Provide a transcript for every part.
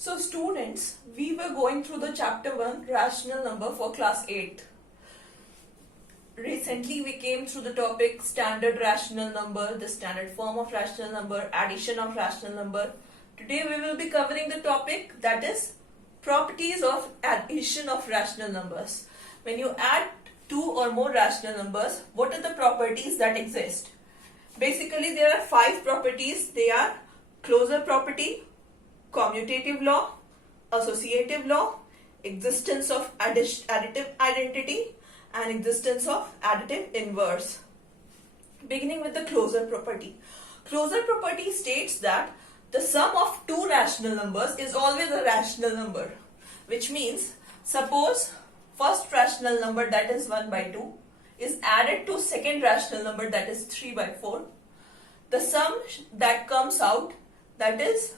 So students, we were going through the chapter 1 rational number for class 8. Recently we came through the topic standard rational number, the standard form of rational number, addition of rational number. Today we will be covering the topic that is properties of addition of rational numbers. When you add two or more rational numbers, what are the properties that exist? Basically there are 5 properties. They are closure property, commutative law, associative law, existence of additive identity, and existence of additive inverse. Beginning with the closure property. Closure property states that the sum of two rational numbers is always a rational number, which means suppose first rational number, that is 1 by 2, is added to second rational number, that is 3 by 4. The sum that comes out, that is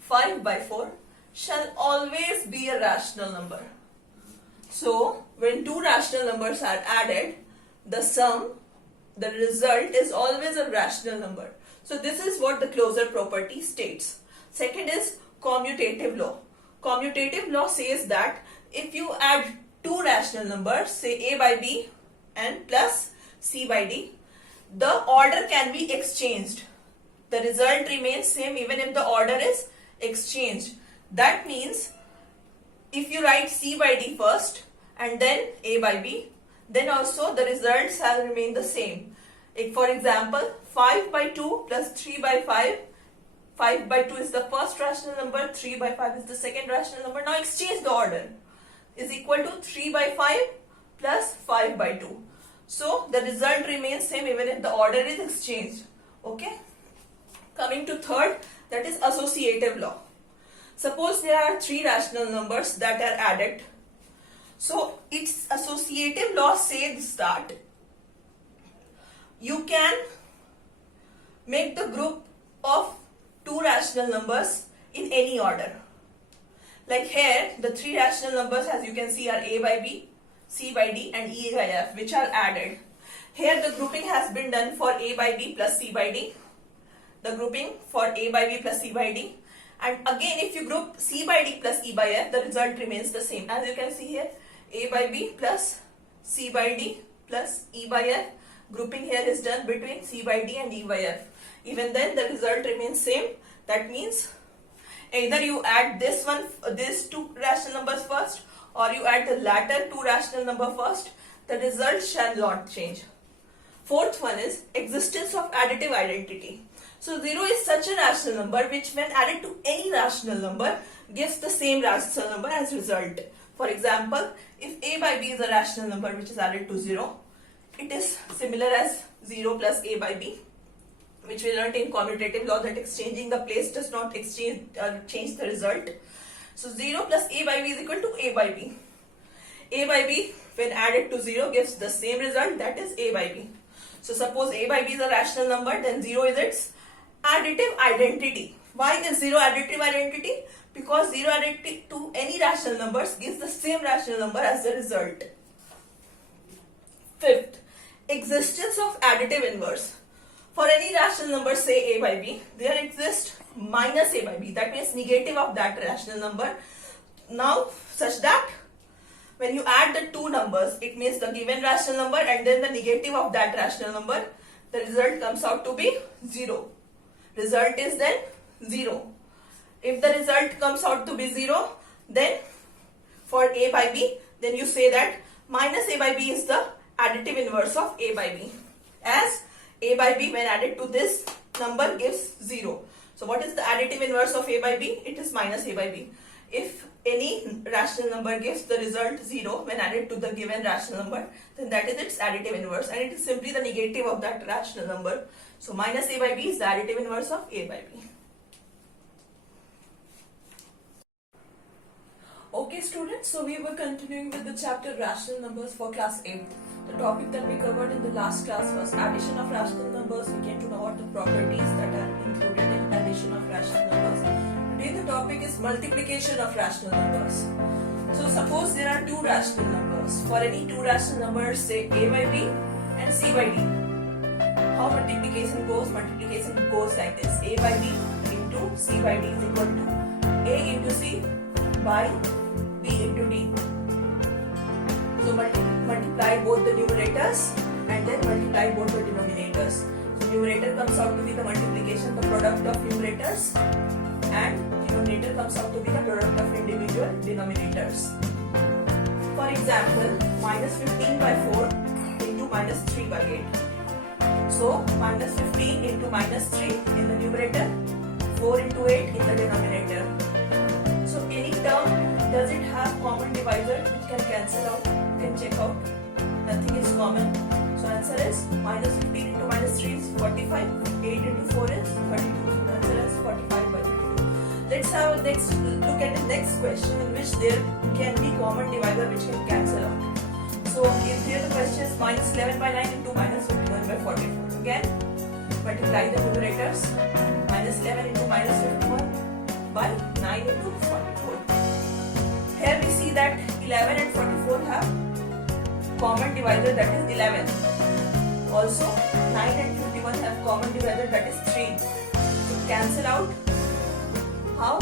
5 by 4, shall always be a rational number. So, when two rational numbers are added, the sum, the result is always a rational number. So, this is what the closure property states. Second is commutative law. Commutative law says that if you add two rational numbers, say a by b and plus c by d, the order can be exchanged. The result remains same even if the order is exchanged. That means if you write c by d first and then a by b, then also the results shall remain the same. For example, 5 by 2 plus 3 by 5, 5 by 2 is the first rational number, 3 by 5 is the second rational number. Now exchange the order, is equal to 3 by 5 plus 5 by 2. So the result remains same even if the order is exchanged. Okay. Coming to third, that is associative law. Suppose there are 3 rational numbers that are added. So its associative law says that you can make the group of 2 rational numbers in any order. Like here, the 3 rational numbers as you can see are a by b, c by d and e by f, which are added. Here the grouping has been done for a by b plus c by d. The grouping for a by b plus c by d. And again, if you group c by d plus e by f, the result remains the same. As you can see here, a by b plus c by d plus e by f. Grouping here is done between c by d and e by f. Even then, the result remains same. That means either you add these 2 rational numbers first, or you add the latter 2 rational number first. The result shall not change. Fourth one is existence of additive identity. So 0 is such a rational number which when added to any rational number gives the same rational number as result. For example, if a by b is a rational number which is added to 0, it is similar as 0 plus a by b, which we learnt in commutative law that exchanging the place does not change the result. So 0 plus a by b is equal to a by b. A by b when added to 0 gives the same result, that is a by b. So suppose a by b is a rational number, then 0 is its additive identity. Why is 0 additive identity? Because 0 added to any rational numbers gives the same rational number as the result. Fifth, existence of additive inverse. For any rational number, say a by b, there exists minus a by b, that means negative of that rational number. Now, such that when you add the two numbers, it means the given rational number and then the negative of that rational number, the result comes out to be 0. Result is then 0. If the result comes out to be 0, then for a by b, then you say that minus a by b is the additive inverse of a by b, as a by b when added to this number gives 0. So what is the additive inverse of a by b? It is minus a by b. If any rational number gives the result 0 when added to the given rational number, then that is its additive inverse, and it is simply the negative of that rational number. So minus a by b is the additive inverse of a by b. Okay students, so we were continuing with the chapter rational numbers for class 8. The topic that we covered in the last class was addition of rational numbers. We came to know what the properties that are included in addition of rational numbers. Today the topic is multiplication of rational numbers. So suppose there are 2 rational numbers. For any 2 rational numbers, say a by b and c by d. How multiplication goes? Multiplication goes like this: a by b into c by d is equal to A into C by B into D. So multiply both the numerators and then multiply both the denominators. So numerator comes out to be the multiplication, the product of numerators, and denominator comes out to be the product of individual denominators. For example, minus 15 by 4 into minus 3 by 8. So minus 15 into minus 3 in the numerator, 4 into 8 in the denominator. So any term, does it have common divisor which can cancel out? You can check out. Nothing is common. So answer is minus 15 into minus 3 is 45. 8 into 4 is 32. So answer is 45 by 32. Let's have a look at the next question in which there can be common divisor which can cancel out. So if here the question is minus 11 by 9 into minus 51 by 44. Again, multiply the numerators. Minus 11 into minus 51 by 9 into 44. Here we see that 11 and 44 have common divisor, that is 11. Also 9 and 51 have common divisor, that is 3. So cancel out. How?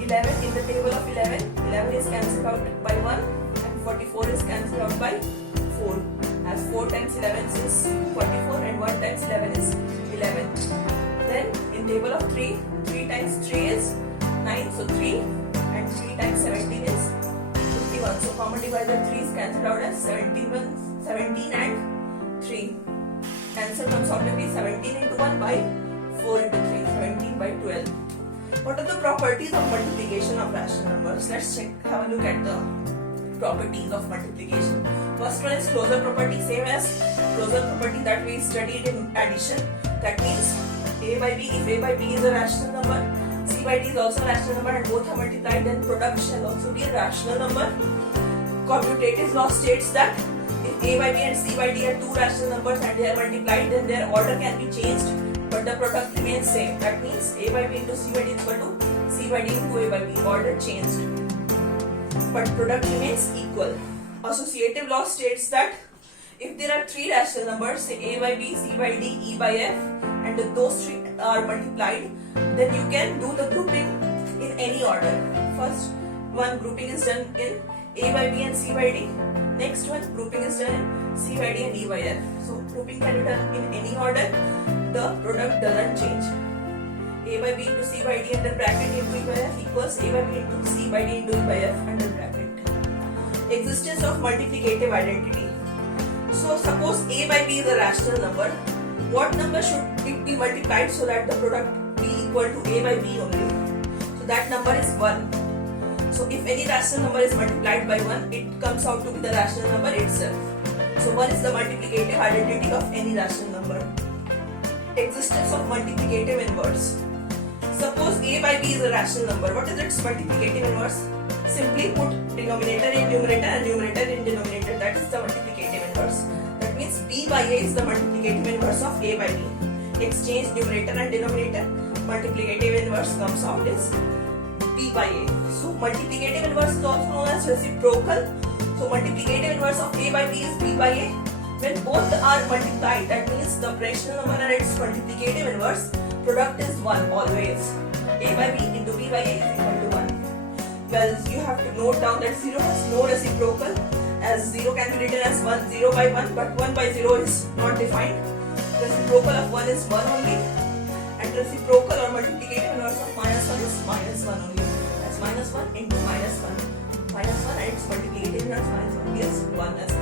11 in the table of 11 is cancelled out by 1 and 44 is cancelled out by 4. As 4 times 11 is 44 and 1 times 11 is 11. Then in table of 3 times 3 is 9, so 3, and 3 times 17 is 51. So common divisor 3 is cancelled out as 17 and 3. Answer comes out to be 17 into 1 by 4 into 3, 17 by 12. What are the properties of multiplication of rational numbers? Let's have a look at the properties of multiplication. First one is closure property, same as closure property that we studied in addition. That means A by B, if A by B is a rational number, C by D is also a rational number and both are multiplied, then product shall also be a rational number. Commutative law states that if A by B and C by D are two rational numbers and they are multiplied, then their order can be changed, but the product remains same. That means A by B into C by D is equal to C by D into A by B. Order changed, but product remains equal. Associative law states that if there are three rational numbers, say A by B, C by D, E by F, and those three are multiplied, then you can do the grouping in any order. First one grouping is done in A by B and C by D. Next one grouping is done in C by D and E by F. So grouping can be done in any order. The product doesn't change. A by B into C by D under bracket into E by F equals A by B into C by D into E by F under bracket. Existence of multiplicative identity. So suppose A by B is a rational number. What number should it be multiplied so that the product be equal to A by B only? So that number is 1. So if any rational number is multiplied by 1, it comes out to be the rational number itself. So 1 is the multiplicative identity of any rational number. Existence of multiplicative inverse. Suppose A by B is a rational number. What is its multiplicative inverse? Simply put denominator in numerator and numerator in denominator. That is the multiplicative inverse. That means B by A is the multiplicative inverse of A by B. Exchange numerator and denominator. Multiplicative inverse comes out is B by A. So multiplicative inverse is also known as reciprocal. So multiplicative inverse of A by B is B by A. When both are multiplied, that means the rational number and its multiplicative inverse, product is 1 always. A by B into B by A is equal to 1. Well, you have to note down that 0 has no reciprocal, as 0 can be written as 0 by 1, but 1 by 0 is not defined. Reciprocal of 1 is 1 only, and reciprocal or multiplicative inverse of minus 1 is minus 1 only. That's minus 1 into minus 1. Minus 1 and its multiplicative inverse minus 1 is 1 as